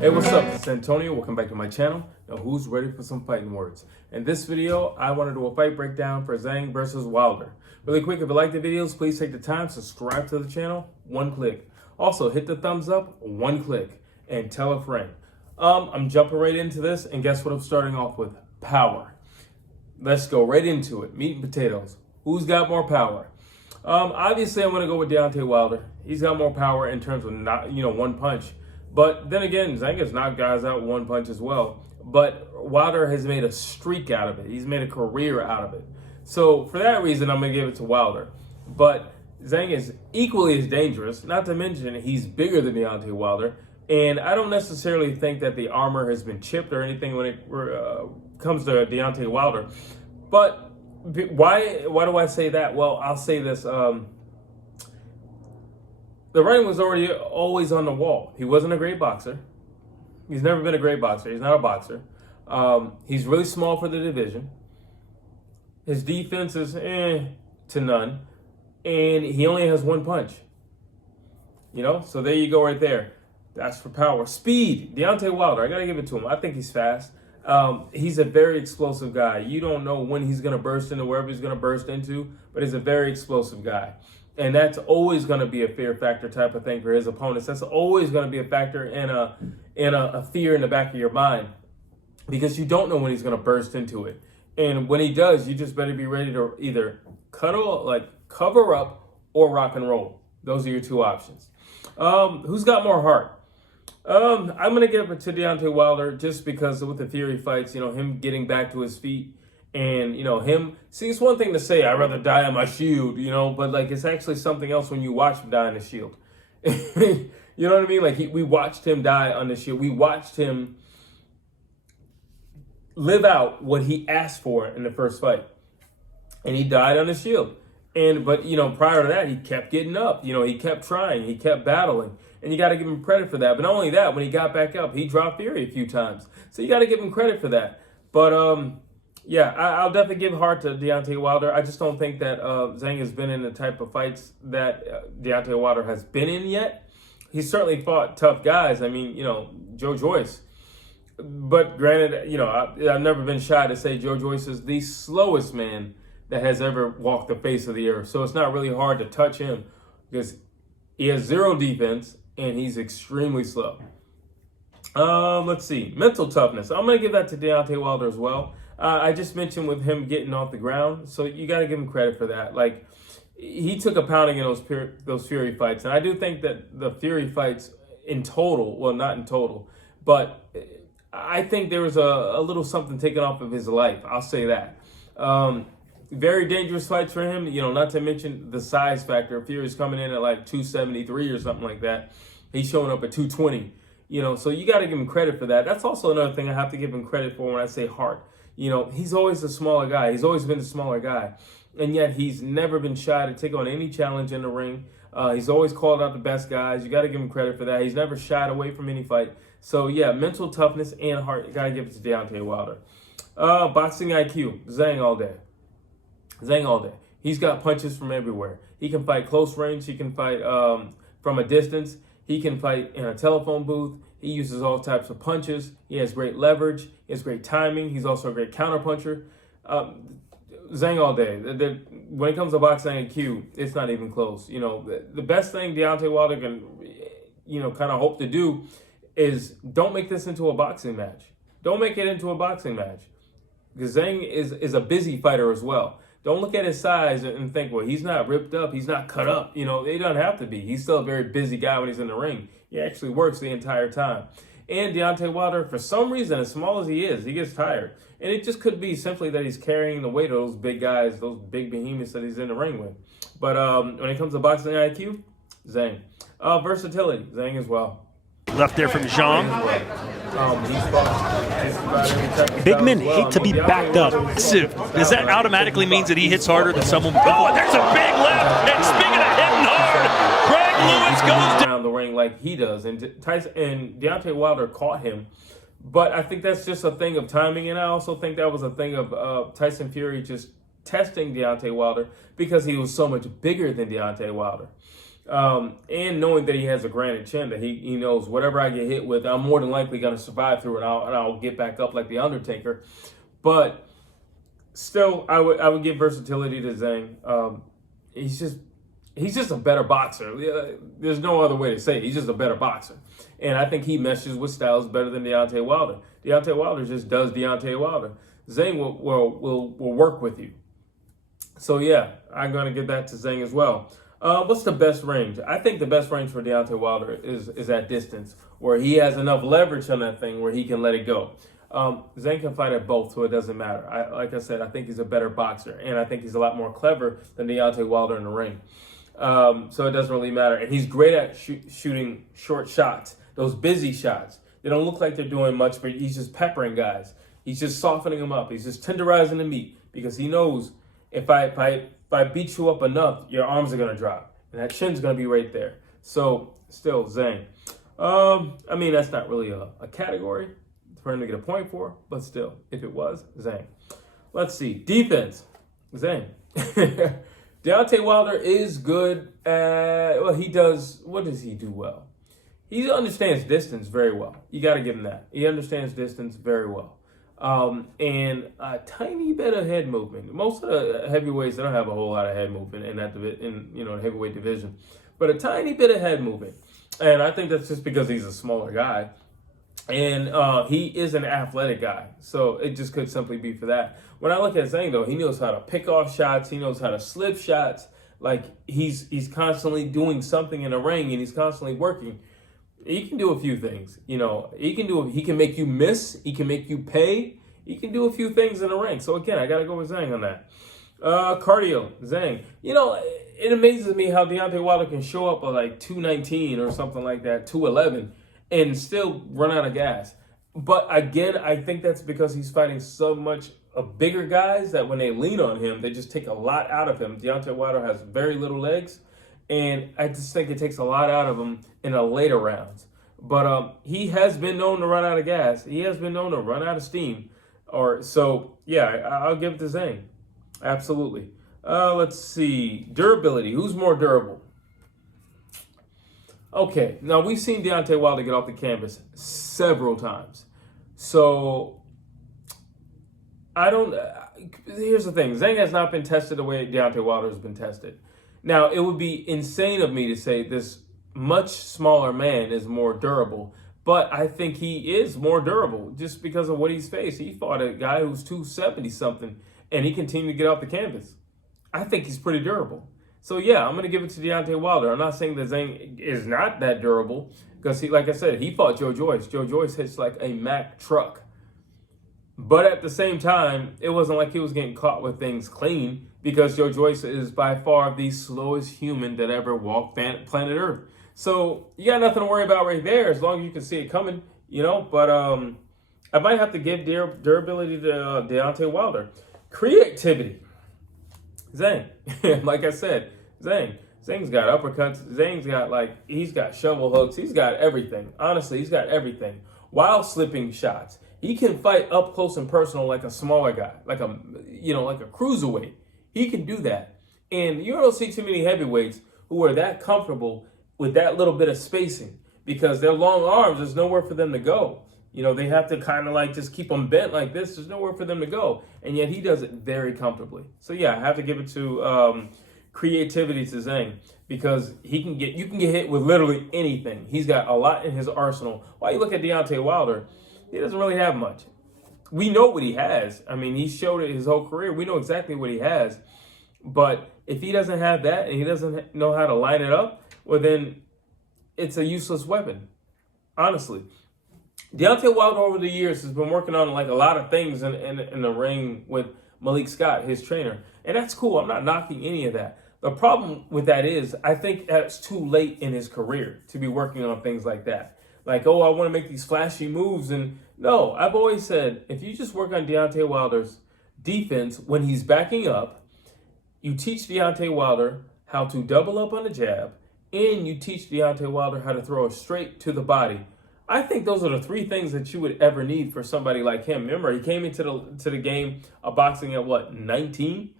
Hey, what's up? It's Antonio. Welcome back to my channel. Now, who's ready for some fighting words? In this video, I want to do a fight breakdown for Zhang versus Wilder. Really quick, if you like the videos, please take the time, subscribe to the channel, one click. Also, hit the thumbs up, one click, and tell a friend. I'm jumping right into this, and guess what I'm starting off with? Power. Let's go right into it. Meat and potatoes. Who's got more power? Obviously, I'm going to go with Deontay Wilder. He's got more power in terms of not, one punch. But then again, Zhang has knocked guys out one punch as well. But Wilder has made a streak out of it. He's made a career out of it. So for that reason, I'm going to give it to Wilder. But Zhang is equally as dangerous. Not to mention, he's bigger than Deontay Wilder. And I don't necessarily think that the armor has been chipped or anything when it comes to Deontay Wilder. But why do I say that? Well, I'll say this. The writing was always on the wall. He wasn't a great boxer. He's never been a great boxer. He's not a boxer. He's really small for the division. His defense is to none. And he only has one punch. So there you go right there. That's for power. Speed. Deontay Wilder, I got to give it to him. I think he's fast. He's a very explosive guy. You don't know when he's going to burst into wherever he's going to burst into, but he's a very explosive guy. And that's always going to be a fear factor type of thing for his opponents. That's always going to be a factor and a fear in the back of your mind, because you don't know when he's going to burst into it. And when he does, you just better be ready to either cover up or rock and roll. Those are your two options. Who's got more heart? I'm going to give it to Deontay Wilder just because with the Fury fights, him getting back to his feet. And, see, it's one thing to say, I'd rather die on my shield, but, it's actually something else when you watch him die on the shield. You know what I mean? We watched him die on the shield. We watched him live out what he asked for in the first fight. And he died on the shield. But prior to that, he kept getting up. He kept trying. He kept battling. And you got to give him credit for that. But not only that, when he got back up, he dropped Fury a few times. So you got to give him credit for that. But, yeah, I'll definitely give heart to Deontay Wilder. I just don't think that Zhang has been in the type of fights that Deontay Wilder has been in yet. He's certainly fought tough guys. I mean, Joe Joyce. But granted, I've never been shy to say Joe Joyce is the slowest man that has ever walked the face of the earth. So it's not really hard to touch him because he has zero defense and he's extremely slow. Let's see. Mental toughness. I'm going to give that to Deontay Wilder as well. I just mentioned with him getting off the ground, so you got to give him credit for that. He took a pounding in those Fury fights, and I do think that the Fury fights in total, well, not in total, but I think there was a little something taken off of his life. I'll say that. Very dangerous fights for him, not to mention the size factor. Fury's coming in at 273 or something like that. He's showing up at 220, so you got to give him credit for that. That's also another thing I have to give him credit for when I say heart. He's always the smaller guy. He's always been the smaller guy. And yet he's never been shy to take on any challenge in the ring. He's always called out the best guys. You got to give him credit for that. He's never shied away from any fight. So, yeah, mental toughness and heart, you got to give it to Deontay Wilder. Boxing IQ, Zhang all day. Zhang all day. He's got punches from everywhere. He can fight close range. He can fight from a distance. He can fight in a telephone booth. He uses all types of punches. He has great leverage. He has great timing. He's also a great counterpuncher. Zhang all day. When it comes to boxing IQ, it's not even close. The best thing Deontay Wilder can, kind of hope to do is don't make this into a boxing match. Don't make it into a boxing match. Because Zhang is a busy fighter as well. Don't look at his size and think, well, he's not ripped up. He's not cut up. He doesn't have to be. He's still a very busy guy when he's in the ring. He actually works the entire time. And Deontay Wilder, for some reason, as small as he is, he gets tired. And it just could be simply that he's carrying the weight of those big guys, those big behemoths that he's in the ring with. But when it comes to boxing IQ, Zhang. Versatility, Zhang as well. Left there from Zhang. Big men hate to be backed up. Does that automatically means that he hits harder than someone? Oh, there's a big left. And speaking of hitting hard, Greg Lewis goes down the ring like he does. And Deontay Wilder caught him. But I think that's just a thing of timing. And I also think that was a thing of Tyson Fury just testing Deontay Wilder because he was so much bigger than Deontay Wilder. And knowing that he has a granite chin, that he knows whatever I get hit with, I'm more than likely going to survive through it, and I'll get back up like the Undertaker. But still, I would give versatility to Zhang. He's just a better boxer. There's no other way to say it. He's just a better boxer. And I think he meshes with styles better than Deontay Wilder. Deontay Wilder just does Deontay Wilder. Zhang will work with you. So yeah, I'm going to give that to Zhang as well. What's the best range? I think the best range for Deontay Wilder is at distance, where he has enough leverage on that thing where he can let it go. Zhang can fight at both, so it doesn't matter. Like I said, I think he's a better boxer, and I think he's a lot more clever than Deontay Wilder in the ring. So it doesn't really matter. And he's great at shooting short shots, those busy shots. They don't look like they're doing much, but he's just peppering guys. He's just softening them up. He's just tenderizing the meat because he knows if I beat you up enough, your arms are going to drop. And that chin's going to be right there. So, still, Zhang. I mean, that's not really a category for him to get a point for, but still, if it was, Zhang. Let's see. Defense. Zhang. Deontay Wilder is good at, well, he does, what does he do well? He understands distance very well. You got to give him that. He understands distance very well. And a tiny bit of head movement. Most of the heavyweights, they don't have a whole lot of head movement in that the heavyweight division, but a tiny bit of head movement. And I think that's just because he's a smaller guy, and he is an athletic guy. So it just could simply be for that. When I look at Zhang, though, he knows how to pick off shots. He knows how to slip shots. Like he's constantly doing something in the ring, and he's constantly working. He can do a few things, he can make you miss. He can make you pay. He can do a few things in the ring. So again, I got to go with Zhang on that. Cardio, Zhang. It amazes me how Deontay Wilder can show up at like 219 or something like that, 211, and still run out of gas. But again, I think that's because he's fighting so much of bigger guys that when they lean on him, they just take a lot out of him. Deontay Wilder has very little legs. And I just think it takes a lot out of him in the later rounds. But he has been known to run out of gas. He has been known to run out of steam. I'll give it to Zhang. Absolutely. Let's see. Durability. Who's more durable? Okay. Now, we've seen Deontay Wilder get off the canvas several times. So, here's the thing. Zhang has not been tested the way Deontay Wilder has been tested. Now, it would be insane of me to say this much smaller man is more durable, but I think he is more durable just because of what he's faced. He fought a guy who's 270-something, and he continued to get off the canvas. I think he's pretty durable. So, yeah, I'm going to give it to Deontay Wilder. I'm not saying that Zhang is not that durable because, like I said, he fought Joe Joyce. Joe Joyce hits like a Mack truck. But at the same time, it wasn't like he was getting caught with things clean because Joe Joyce is by far the slowest human that ever walked planet Earth. So you got nothing to worry about right there as long as you can see it coming, But I might have to give durability to Deontay Wilder. Creativity. Zhang. Like I said, Zhang's got uppercuts. He's got shovel hooks. He's got everything. Honestly, he's got everything. While slipping shots. He can fight up close and personal like a smaller guy, like a cruiserweight. He can do that. And you don't see too many heavyweights who are that comfortable with that little bit of spacing because their long arms, there's nowhere for them to go. They have to kind of just keep them bent like this. There's nowhere for them to go. And yet he does it very comfortably. So yeah, I have to give it to creativity to Zhang because you can get hit with literally anything. He's got a lot in his arsenal. While you look at Deontay Wilder, he doesn't really have much. We know what he has. I mean, he showed it his whole career. We know exactly what he has. But if he doesn't have that and he doesn't know how to line it up, well, then it's a useless weapon, honestly. Deontay Wilder over the years has been working on a lot of things in the ring with Malik Scott, his trainer. And that's cool. I'm not knocking any of that. The problem with that is I think that's too late in his career to be working on things like that. I want to make these flashy moves. And no, I've always said, if you just work on Deontay Wilder's defense when he's backing up, you teach Deontay Wilder how to double up on the jab, and you teach Deontay Wilder how to throw a straight to the body. I think those are the three things that you would ever need for somebody like him. Remember, he came into the game of boxing at 19?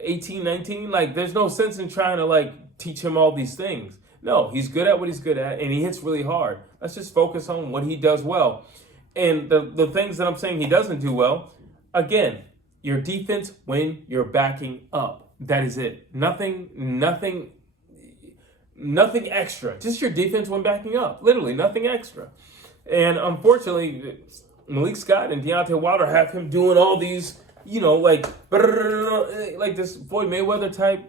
18, 19? There's no sense in trying to teach him all these things. No, he's good at what he's good at, and he hits really hard. Let's just focus on what he does well. And the things that I'm saying he doesn't do well, again, your defense when you're backing up. That is it. Nothing extra. Just your defense when backing up. Literally, nothing extra. And unfortunately, Malik Scott and Deontay Wilder have him doing all these, like this Floyd Mayweather type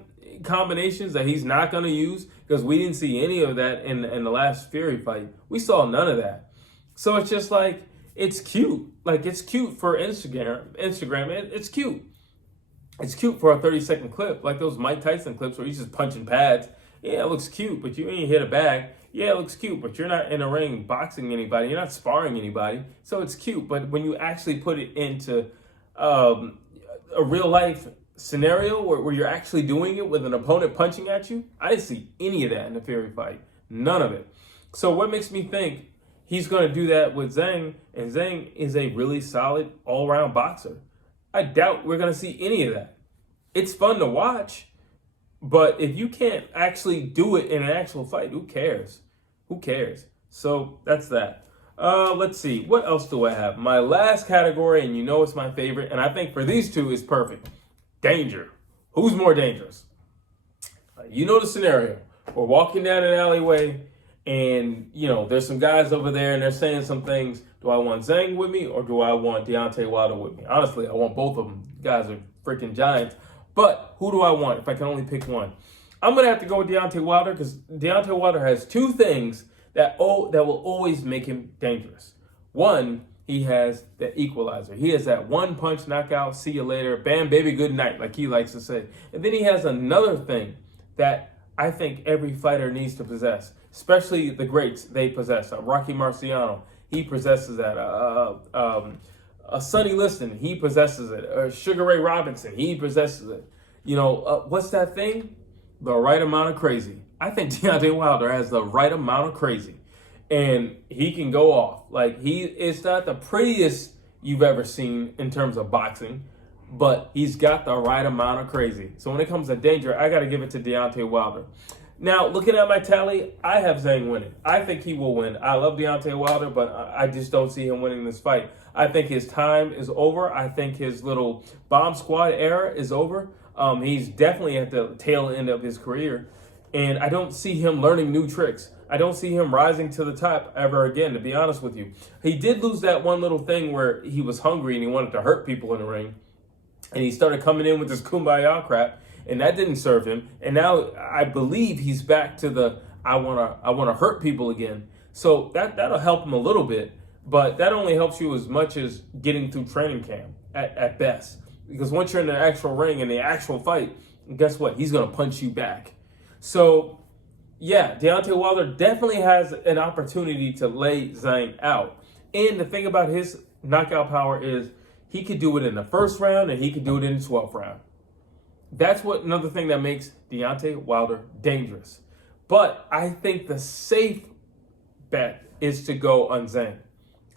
combinations that he's not going to use, because we didn't see any of that in the last Fury fight. We saw none of that. So it's just like, it's cute. Like, it's cute for Instagram. It's cute. It's cute for a 30-second clip, like those Mike Tyson clips where he's just punching pads. Yeah, it looks cute, but you ain't hit a bag. Yeah, it looks cute, but you're not in a ring boxing anybody. You're not sparring anybody. So it's cute. But when you actually put it into a real life scenario where you're actually doing it with an opponent punching at you, I didn't see any of that in the Fury fight. None of it. So what makes me think he's going to do that with Zhang, and Zhang is a really solid all-around boxer? I doubt we're going to see any of that. It's fun to watch, but if you can't actually do it in an actual fight, who cares? Who cares? So that's that. Let's see. What else do I have? My last category, and it's my favorite, and I think for these two is perfect. Danger. Who's more dangerous? You know the scenario. We're walking down an alleyway, and, there's some guys over there, and they're saying some things. Do I want Zhang with me, or do I want Deontay Wilder with me? Honestly, I want both of them. You guys are freaking giants. But who do I want if I can only pick one? I'm going to have to go with Deontay Wilder, because Deontay Wilder has two things that will always make him dangerous. One, he has the equalizer. He has that one-punch knockout, see you later, bam, baby, good night, like he likes to say. And then he has another thing that I think every fighter needs to possess, especially the greats they possess. Rocky Marciano, he possesses that. Sonny Liston, he possesses it. Sugar Ray Robinson, he possesses it. What's that thing? The right amount of crazy. I think Deontay Wilder has the right amount of crazy. And he can go off. Like, it's not the prettiest you've ever seen in terms of boxing, but he's got the right amount of crazy. So when it comes to danger, I got to give it to Deontay Wilder. Now, looking at my tally, I have Zhang winning. I think he will win. I love Deontay Wilder, but I just don't see him winning this fight. I think his time is over. I think his little bomb squad era is over. He's definitely at the tail end of his career, and I don't see him learning new tricks. I don't see him rising to the top ever again, to be honest with you. He did lose that one little thing where he was hungry and he wanted to hurt people in the ring, and he started coming in with this kumbaya crap, and that didn't serve him. And now I believe he's back to the I wanna hurt people again. So that'll help him a little bit, but that only helps you as much as getting through training camp at best. Because once you're in the actual ring, in the actual fight, guess what? He's going to punch you back. So, yeah, Deontay Wilder definitely has an opportunity to lay Zhang out. And the thing about his knockout power is he could do it in the first round and he could do it in the 12th round. That's another thing that makes Deontay Wilder dangerous. But I think the safe bet is to go on Zhang.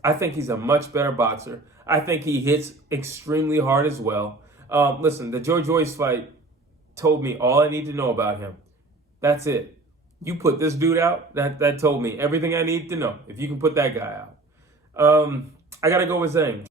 I think he's a much better boxer. I think he hits extremely hard as well. Listen, the Joe Joyce fight told me all I need to know about him. That's it. You put this dude out, that told me everything I need to know. If you can put that guy out. I got to go with Zhang.